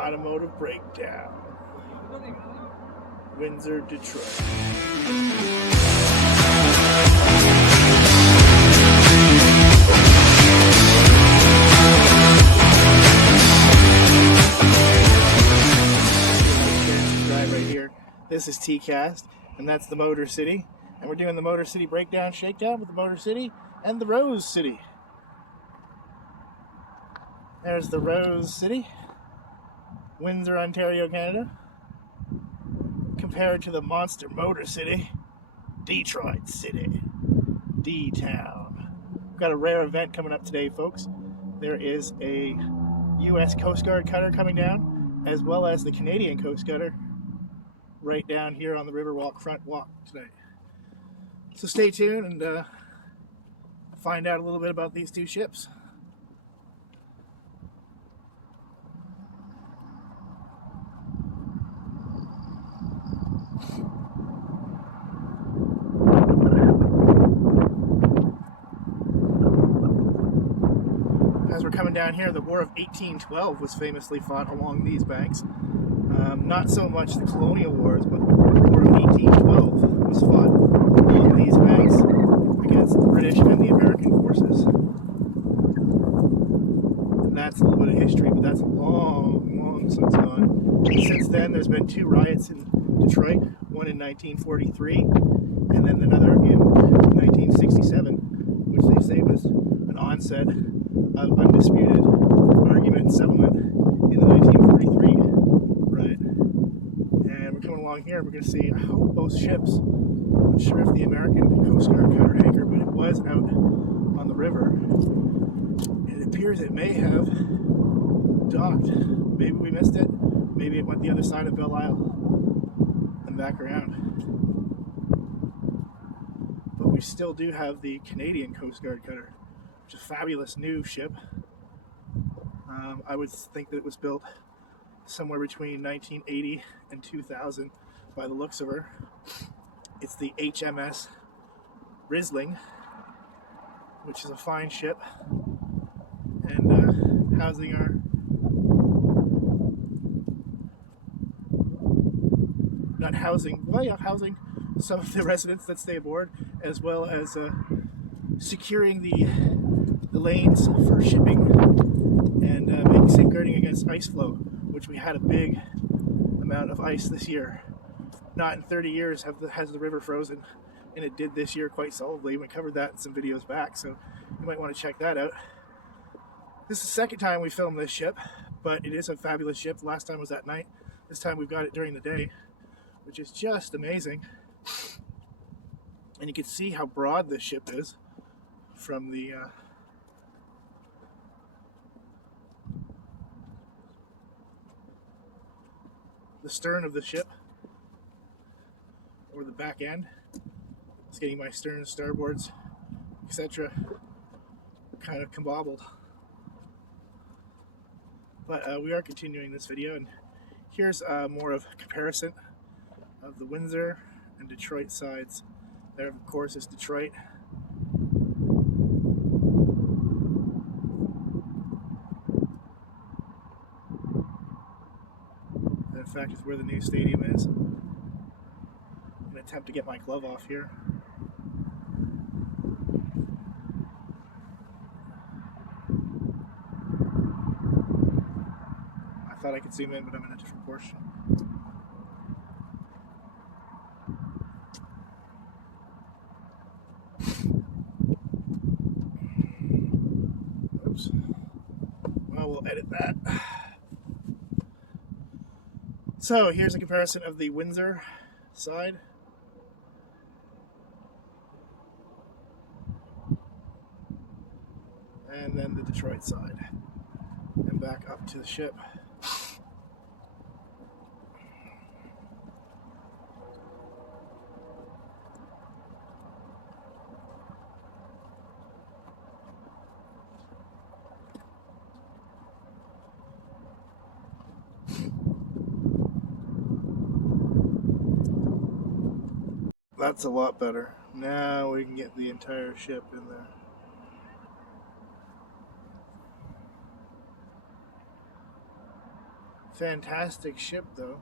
automotive breakdown. Windsor, Detroit. Right here. This is T-Cast, and that's the Motor City. And we're doing the Motor City breakdown shakedown with the Motor City and the Rose City. There's the Rose City, Windsor, Ontario, Canada, compared to the monster Motor City, Detroit City, D-Town. We've got a rare event coming up today, folks. There is a U.S. Coast Guard cutter coming down, as well as the Canadian Coast Guard right down here on the Riverwalk front walk tonight. So stay tuned and find out a little bit about these two ships. As we're coming down here, the War of 1812 was famously fought along these banks. Not so much the colonial wars, but the War of 1812 was fought along these banks against the British and the American forces. And that's a little bit of history, but that's long since gone. Since then, there's been two riots in Detroit, one in 1943, and then another in 1967, which they say was an onset of undisputed argument and settlement in the 1943 riot. And we're coming along here, we're going to see, I hope, both ships. I'm not sure if the American Coast Guard cutter anchor, but it was out on the river. It appears it may have docked. Maybe we missed it. Maybe it went the other side of Belle Isle and back around. But we still do have the Canadian Coast Guard cutter, which is a fabulous new ship. I would think that it was built somewhere between 1980 and 2000 by the looks of her. It's the HMS Riesling, which is a fine ship, and housing some of the residents that stay aboard, as well as securing the lanes for shipping and safeguarding against ice flow, which we had a big amount of ice this year. Not in 30 years has the river frozen, and it did this year quite solidly. We covered that in some videos back, so you might want to check that out. This is the second time we filmed this ship, but it is a fabulous ship. The last time was at night. This time we've got it during the day, which is just amazing. And you can see how broad this ship is from the stern of the ship, or the back end. It's getting my stern, starboards, etc. kind of combobbled. But we are continuing this video, and here's more of a comparison of the Windsor and Detroit sides. There, of course, is Detroit. That, in fact, is where the new stadium is. I'm going to attempt to get my glove off here. I thought I could zoom in, but I'm in a different portion. Oops. Well, we'll edit that. So here's a comparison of the Windsor side. And then the Detroit side. And back up to the ship. That's a lot better. Now we can get the entire ship in there. Fantastic ship, though.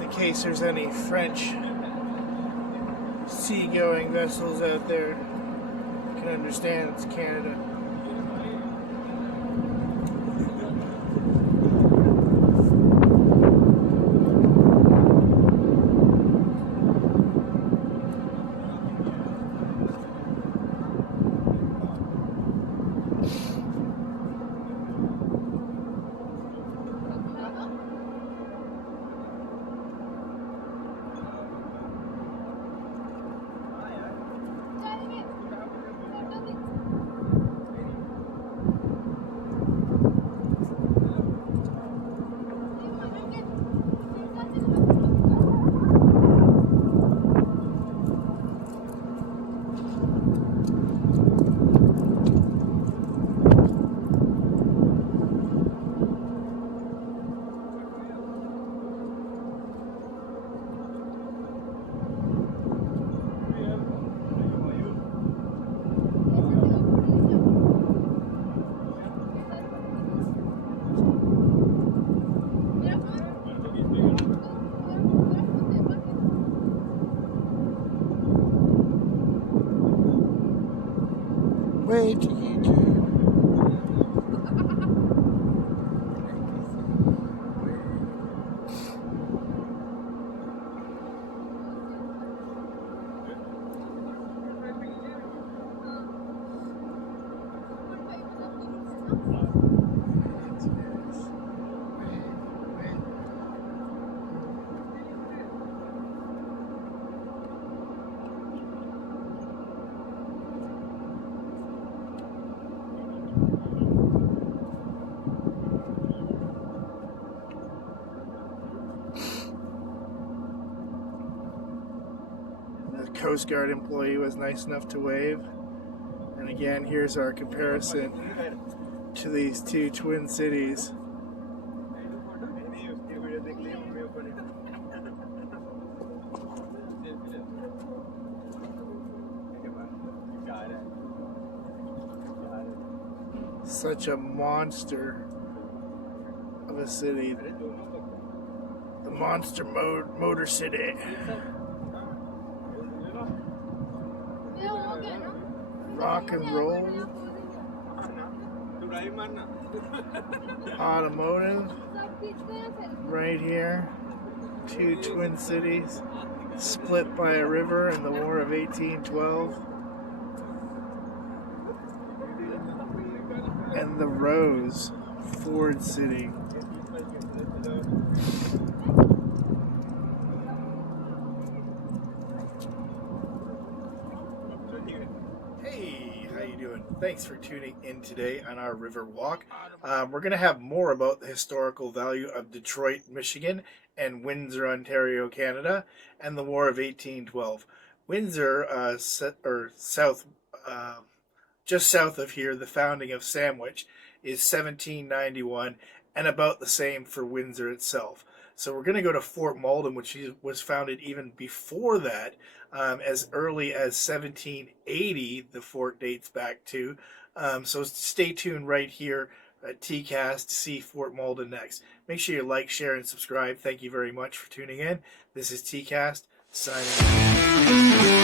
In case there's any French seagoing vessels out there, you can understand it's Canada. Way to YouTube. Coast Guard employee was nice enough to wave. And again, here's our comparison to these two twin cities. Such a monster of a city. The monster motor city. rock and roll, automotive, right here. Two twin cities split by a river in the War of 1812. And the Rose, Ford City. Hey, how you doing? Thanks for tuning in today on our river walk. We're going to have more about the historical value of Detroit, Michigan, and Windsor, Ontario, Canada, and the War of 1812. Windsor, just south of here, the founding of Sandwich is 1791, and about the same for Windsor itself. So we're going to go to Fort Malden, which was founded even before that, as early as 1780. The fort dates back to. So stay tuned right here at TCast to see Fort Malden next. Make sure you like, share, and subscribe. Thank you very much for tuning in. This is TCast signing off.